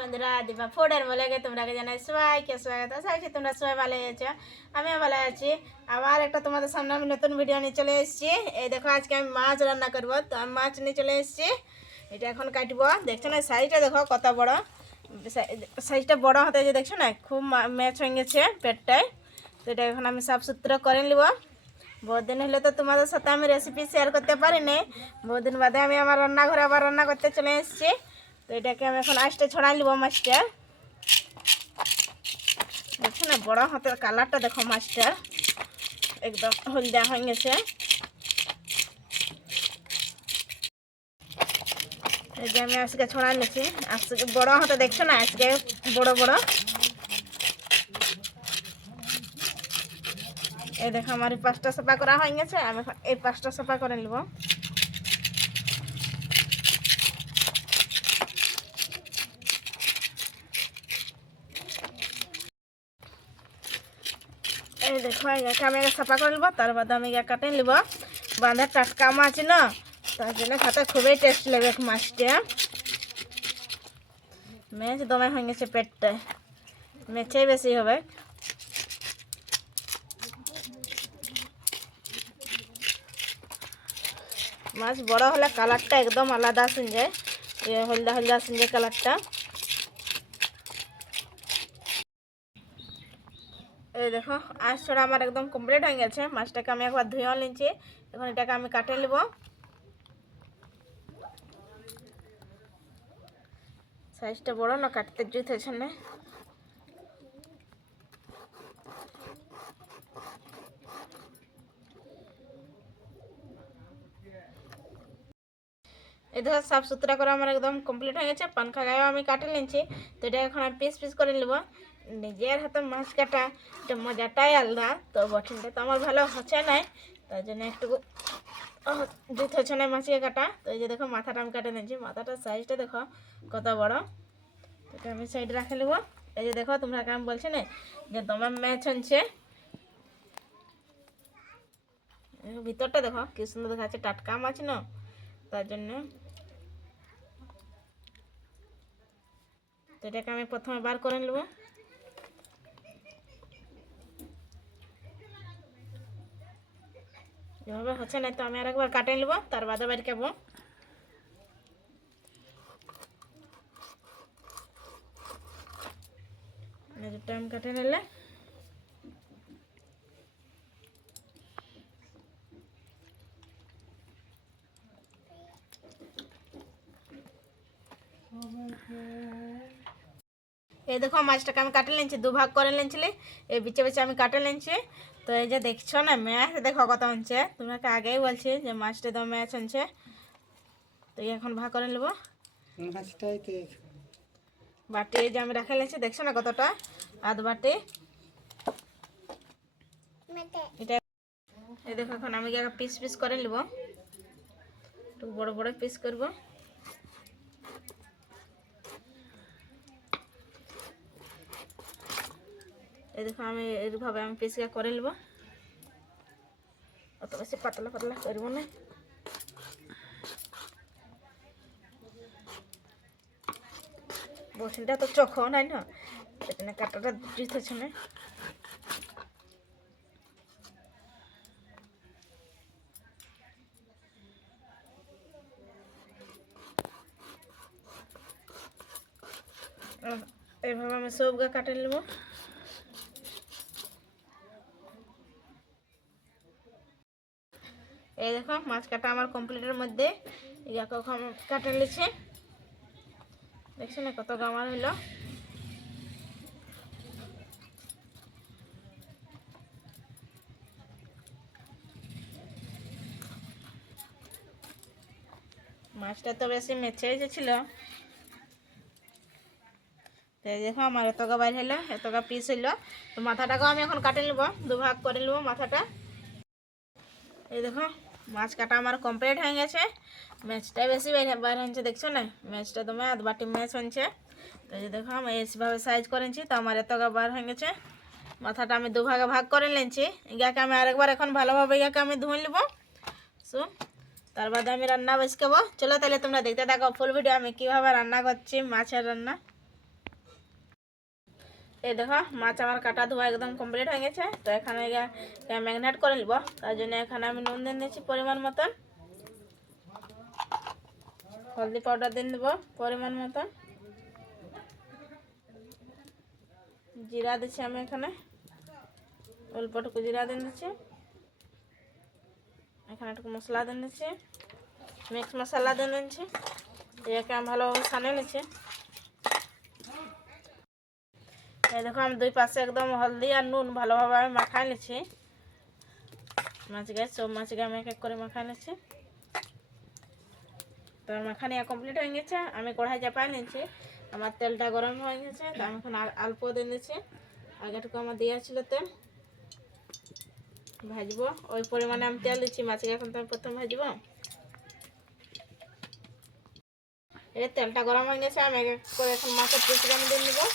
বন্ধুরা দীপা ফুড এর বলে তোমরা জানাই সবাইকে স্বাগত। আশা করছি তোমরা সবাই ভালো আছো, আমিও ভালো আছি। আবার একটা তোমাদের সামনে আমি নতুন ভিডিও নিয়ে চলে এসেছি। এই দেখো আজকে আমি মাছ রান্না করবো, তো আমি মাছ নিয়ে চলে এসেছি। এটা এখন কাটবো। দেখছো না সাইজটা দেখো কত বড়, সাইজটা বড় হতে যে দেখছো না খুব ম্যাচ হয়ে গেছে পেটটায়। তো এটা এখন আমি সাফ সুতরা করে নিব। বহুত দিন হলে তো তোমাদের সাথে আমি রেসিপি শেয়ার করতে পারিনি, বহুত দিন বাদে আমি আমার রান্নাঘরে আবার রান্না করতে চলে এসেছি। তো এটাকে আমি এখন আঁচটা ছড়াই নিব মাছটা। দেখছো না বড় হাতের কালারটা দেখো, মাছটার একদম হলদা হয়ে গেছে। এই যে আমি আজকে ছড়াই নিচ্ছি, আজকে বড় হাতে দেখছো না আজকে বড় বড়। এই দেখো আমার এই পাঁচটা সাফা করা হয়ে গেছে, আমি এই পাঁচটা সাফা করে নিব। এই দেখো এটাকে আমি সাফা করে নেবো, তার বাদে আমি কাটে নিব। বাঁধা টাটকা মাছ না, তার জন্য খেতে খুবই টেস্ট লাগবে মাছটা। মেচ দমে হয়ে গেছে পেটটায়, মেচেই বেশি হবে। মাছ বড় হলে কালারটা একদম আলাদা আসুন যায়, হলদা হলদা আসুন যায় কালারটা। এই দেখো আঁশ ছড়া আমার একদম কমপ্লিট হয়ে গেছে। মাছটাকে আমি একবার ধুয়ে নিচ্ছি, এখন এটাকে আমি কাটে নেব। সাইজটা বড় না, কাটতে জুত হয়েছে না। এই দেখো সাফ সুতরা করে আমার একদম কমপ্লিট হয়ে গেছে। পানখা গায়েও আমি কাটে নিচ্ছি। তো এটা এখন আমি পিস পিস করে নেব। নিজের হাতে মাছ কাটা এটা মজাটাই আলাদা। তো বঠিনটা তো আমার ভালো হচ্ছে না, তার জন্য একটু জুত হচ্ছে না মাছকে কাটা। তো এই যে দেখো মাথাটা আমি কাটে নিচ্ছি, মাথাটার সাইজটা দেখো কত বড়। এটা আমি সাইড রাখে নেব। এই যে দেখো তোমরা আমি বলছি না যে তোমার ম্যাচ হচ্ছে, ভিতরটা দেখো কি সুন্দর দেখাচ্ছে, টাটকা মাছ না, তার জন্য। তো এটাকে আমি প্রথমে বার করে নেব। এভাবে হচ্ছে না, তো আমি আরেকবার কাটে নেব, তার বাদে বাড়ি খাবো। টাইম কাটে নিলে এই দেখো মাছটাকে আমি কাটে নিচ্ছি, দুভাগ করে নিয়েছিলি, এই বিচে বিচে আমি কাটে নিচ্ছি। তো এই যে দেখছো না ম্যাচ দেখো কত হচ্ছে, তোমাকে আগেই বলছি যে মাছটা তো ম্যাচ হচ্ছে। তো এখন ভাগ করে নেবো। বাটি এই যে আমি রাখে নিয়েছি, দেখছো না কতটা, আধ বাটি। এটা এই দেখো এখন আমি পিস পিস করে নেব, একটু বড় বড় পিস করবো। এই দেখো আমি এইভাবে আমি পিসটা করে নেব, অত বেশি পাতলা পাতলা করবো না। বসিনটা তো চোখ নাই না, সেখানে কাটাটা দিতেছে না। এইভাবে আমি সবগুলো কাটে নেব। এই দেখো মাছ কাটা আমার কমপ্লিটের মধ্যে কাটে নিচ্ছে, দেখছো না কত গামার হইলো। মাছটা তো বেশি মেচে এসেছিল, তাই দেখো আমার এতগা বাইর হইলো, এতগা পিস হইলো। তো মাথাটাকেও আমি এখন কাটে নেব, দুভাগ করে নেব মাথাটা। এই দেখো মাছ কাটা আমার কমপ্লিট হয়ে গেছে। ম্যাচটাই বেশি বাইর হচ্ছে, দেখছো না ম্যাচটা তোমার আধ বাটি ম্যাচ হচ্ছে। তো এই দেখো আমি এইভাবে সাইজ করেছি, তো আমার এতগা বার হয়ে গেছে। মাথাটা আমি দুভাগে ভাগ করে নিয়েছি। ইয়াকে আমি আরেকবার এখন ভালোভাবে ইয়াকে আমি ধুয়ে নেব। শুন, তার বাদে আমি রান্না বসকাবো। চলো তাহলে তোমরা দেখতে থাকো ফুল ভিডিও আমি কীভাবে রান্না করছি মাছের রান্না। এই দেখো মাছ আমার কাটা ধোয়া একদম কমপ্লিট হয়ে গেছে। তো এখানে ম্যাগনেট করে নিব। তার জন্য এখানে আমি নুন দিয়ে দিচ্ছি পরিমাণ মতন, হলদি পাউডার দিয়ে দেবো পরিমাণ মতন, জিরা দিচ্ছি আমি এখানে অল্পটুকু জিরা দিয়ে দিচ্ছি, এখানে একটু মশলা দিয়ে দিচ্ছি, মিক্স মশলা দিয়ে দিচ্ছি। এটাকে আমি ভালোভাবে ছানিয়ে নিচ্ছি। এই দেখো আমি দুই পাশে একদম হলদি আর নুন ভালোভাবে আমি মাখাই নিচ্ছি। মাছকে সব মাছকে আমি এক এক করে মাখাই নিচ্ছি। তো মাখানি কমপ্লিট হয়ে গেছে। আমি কড়াই চাপাই নিচ্ছি, আমার তেলটা গরম হয়ে গেছে। তো আমি এখন অল্প দিয়ে দিচ্ছি, আগেটুকু আমার দেওয়া ছিল তেল, ভাজবো ওই পরিমাণে আমি তেল দিচ্ছি মাছকে। এখন তো আমি প্রথম ভাজবো। এই তেলটা গরম হয়ে গেছে, আমি এক এক করে এখন মাছের পিসটা আমি দিয়ে নেবো।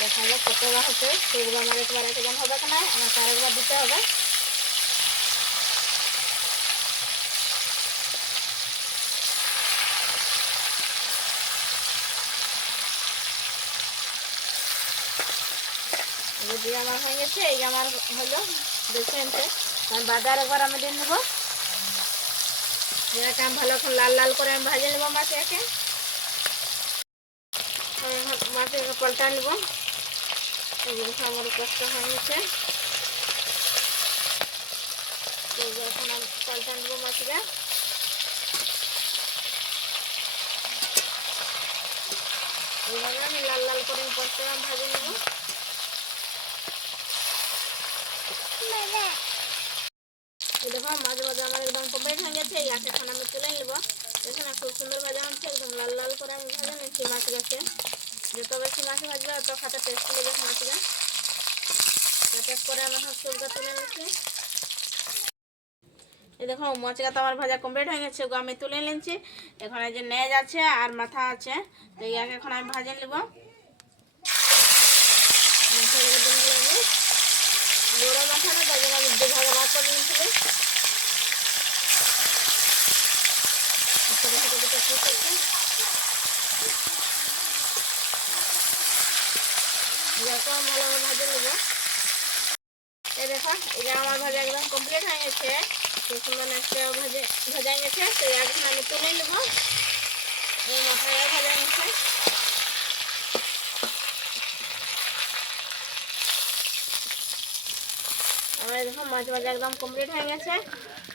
দেখা যাক কতবার হচ্ছে, সেগুলো আমার একবার একদম হবে না, আমাকে আরেকবার দিতে হবে। যদি আমার হয়ে গেছে, এই আমার হলো দেখছেন। আমি বাজার একবার আমি দিয়ে নেবো। এটাকে আমি ভালো লাল লাল করে আমি ভাজে নেবো মাছটাকে। মাছটাকে পাল্টা নেবো। এগুলো আমার কষ্ট হয়ে গেছে, এখন আমি পাল্টা নেবো মাছটা। এইভাবে আমি লাল লাল করে পাল্টে আমি ভাজে নেবো। দেখো মাঝে মাঝে আমার একদম কমপ্লিট হয়ে গেছে। এই এখন আমি তুলে নেবো। দেখুন খুব সুন্দর ভাজা হচ্ছে, একদম লাল লাল করে আমি ভাজা নিচ্ছি মাছটাকে। যত বেশি মাছ ভাজবে তত খাতে টেস্ট লেগে মাছটা। এক করে আমি এখন সবটা তুলে নিচ্ছি। এই দেখো মাছটা তো আমার ভাজা কমপ্লিট হয়ে গেছে, আমি তুলে নিচ্ছি। এখন এই যে নেজ আছে আর মাথা আছে, তো ইয়াকে এখন আমি ভাজে নেব। বড় মাথাটা তাই জন্য আমি দুভাগে ভাগ করে নিয়েছিলি। ছোটো ছোটো দুটো পিস আছে, ইয়াকেও আমি ভালোভাবে ভাজে নেব। এই দেখো এটা আমার ভাজা একদম কমপ্লিট হয়ে গেছে, খুব সুন্দর একটা ভাজা গেছে। তো এখন আমি তুলে নেব। এই মাথায় ভাজা গেছে। আমার দেখো মাছ ভাজা একদম কমপ্লিট হয়ে গেছে।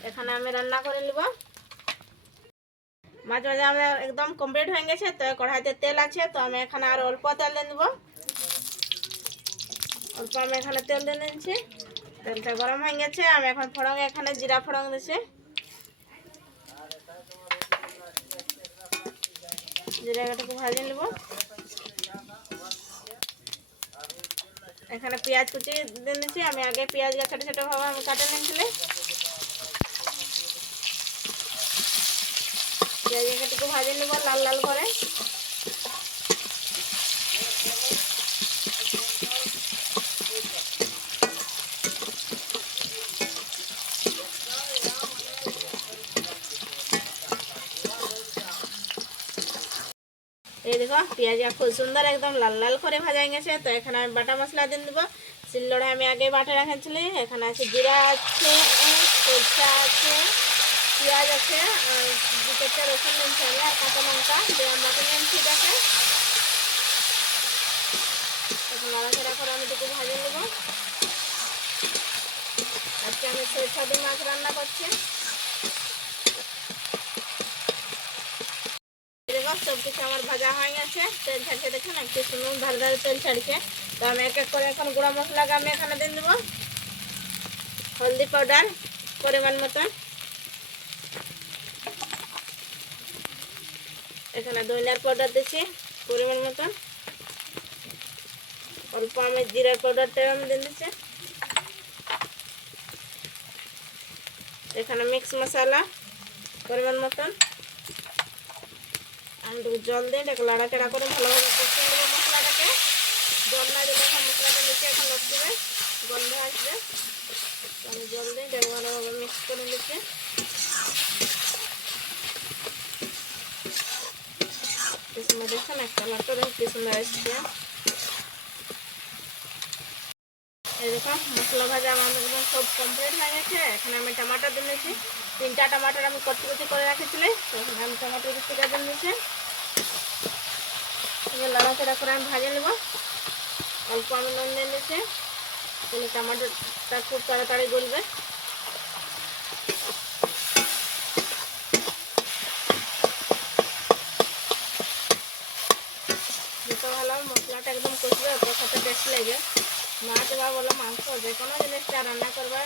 এখানে আমি রান্না করে নেব। মাছ ভাজা আমার একদম কমপ্লিট হয়ে গেছে। তো কড়াইতে তেল আছে, তো আমি এখানে আর অল্প তেল দিয়ে নেব। অল্প আমি এখানে তেল দিয়ে নিচ্ছি। তেলটা গরম হয়ে গেছে, আমি এখন ফোড়ন এখানে জিরা ফোড়ন দিচ্ছি। জিরাটাকে ভাজে নেব। এখানে পেঁয়াজ কুচি দিয়ে দিচ্ছি। আমি আগে পেঁয়াজ ছোট ছোট ভাবে আমি কাটে নিয়েছিলাম। পেঁয়াজটাকে একটু ভাজে নেব লাল লাল করে। এই দেখো পেঁয়াজটা খুব সুন্দর একদম লাল লাল করে ভাজা গেছে। তো এখানে আমি বাটা মশলা দিয়ে দেবো। শিলনোড়ায় আমি আগে বাটা রেখেছিলি। এখানে আছে জিরা আছে, সরষা আছে, পেঁয়াজ আছে, আর দু চারটে রসুন নিয়েছি আমি, আর কাঁচা লঙ্কা দিয়ে বাটা নিয়েছি। এটাকে এখন নাড়াচাড়া করে আমি একটু ভাজে নেব। আজকে আমি সরিষা দিয়ে মাছ রান্না করছি। সব কিছু আমার ভাজা হয়ে গেছে, তেল ছাড়ছে দেখুন একটু সুন্দর ধারে ধারে তেল ছাড়ছে। তো আমি এক এক করে এখন গুঁড়া মশলাকে আমি এখানে দিয়ে দেবো। হলদি পাউডার পরিমাণ মতন, এখানে ধনিয়ার পাউডার দিচ্ছি পরিমাণ মতন, অল্প আমি জিরার পাউডারটা আমি দিয়ে দিচ্ছি। এখানে মিক্স মশলা পরিমাণ মতন, আমি একটু জল দিয়ে এটাকে লাড়াচাড়া করে ভালোভাবে কষিয়ে নেবো মশলাটাকে। জল না দিলে মশলাটা নিচে এখন লটকবে, গন্ধ আসবে। আমি জল দিয়ে এটাকে ভালোভাবে মিক্স করে নিচ্ছি। তোমরা দেখছো না কালারটা দেখো কি সুন্দর এসছে। এই দেখো মশলা ভাজা আমার একদম সব কমপ্লিট হয়ে গেছে। এখন আমি টমাটো দিয়ে নিয়েছি, 3টা টমাটোর আমি কচি কচি করে রেখেছিলি, তো এখন আমি টমাটো কুচিটা দিয়ে নিয়েছি। লাড়াচাড়া করে আমি ভাজে নেব। অল্প আমি নুন দিয়ে নিয়েছি, তাহলে টমাটোটা খুব তাড়াতাড়ি গলবে। যত ভালো মশলাটা একদম কষবে অত সাথে টেস্ট লাগে। মাছ বা বলো মাংস যে কোনো জিনিসটা রান্না করবে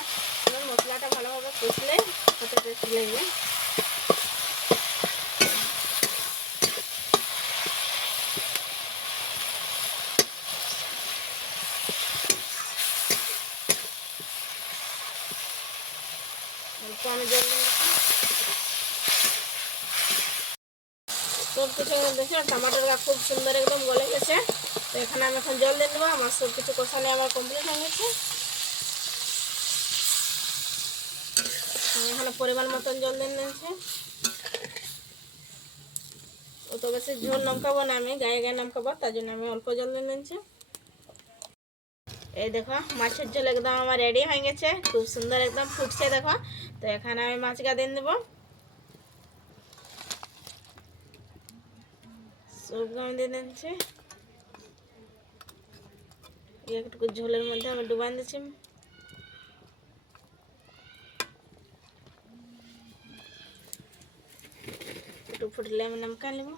মশলাটা ভালোভাবে কষলে সাথে টেস্ট লাগবে। অল্প আমি জল সব কিছু দেখছি টমাটোটা খুব সুন্দর একদম গলে গেছে। তো এখানে আমি এখন জল দিয়ে দেবো। আমার সব কিছু কষানো আমার কমপ্লিট হয়ে গেছে। আমি এখানে পরিমাণ মতন জল দিয়ে নিয়েছি। অত বেশি ঝোল নামকাবো না, আমি গায়ে গায়ে নামকাবো, তার জন্য আমি অল্প জল দিয়ে নিয়েছি। এই দেখো মাছের ঝোল একদম আমার রেডি হয়ে গেছে, খুব সুন্দর একদম ফুটছে দেখো। তো এখানে আমি মাছটা দিয়ে দেবো। সবগুলো আমি দিয়ে দিচ্ছি। একটু ঝোলের মধ্যে আমি ডুবান দিচ্ছি। একটু ফুটলে আমি নামকা নেব।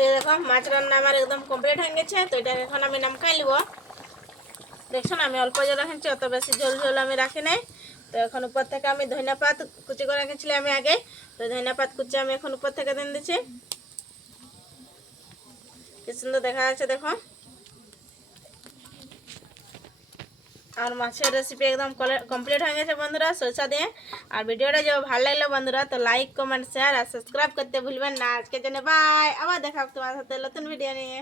এই দেখো মাছ রান্না আমার একদম কমপ্লিট হয়ে গেছে। তো এটা এখন আমি নামকাই নেব। দেখছো না আমি অল্প জল রাখছি, অত বেশি ঝোল ঝোল আমি রাখি নাই। তো এখন উপর থেকে আমি ধনিয়া পাত কুচি করে রেখেছিলাম আমি আগে, তো ধনিয়া পাত কুচি আমি এখন উপর থেকে দিয়ে দিচ্ছি। কি সুন্দর দেখা যাচ্ছে দেখো। আর মাছের রেসিপি একদম কমপ্লিট হয়ে গেছে বন্ধুরা সরষা দিয়ে। আর ভিডিওটা যদি ভালো লাগলো বন্ধুরা তো লাইক কমেন্ট শেয়ার আর সাবস্ক্রাইব করতে ভুলবেন না। আজকের জন্য বাই, আবার দেখা হবে তোমার সাথে নতুন ভিডিও নিয়ে।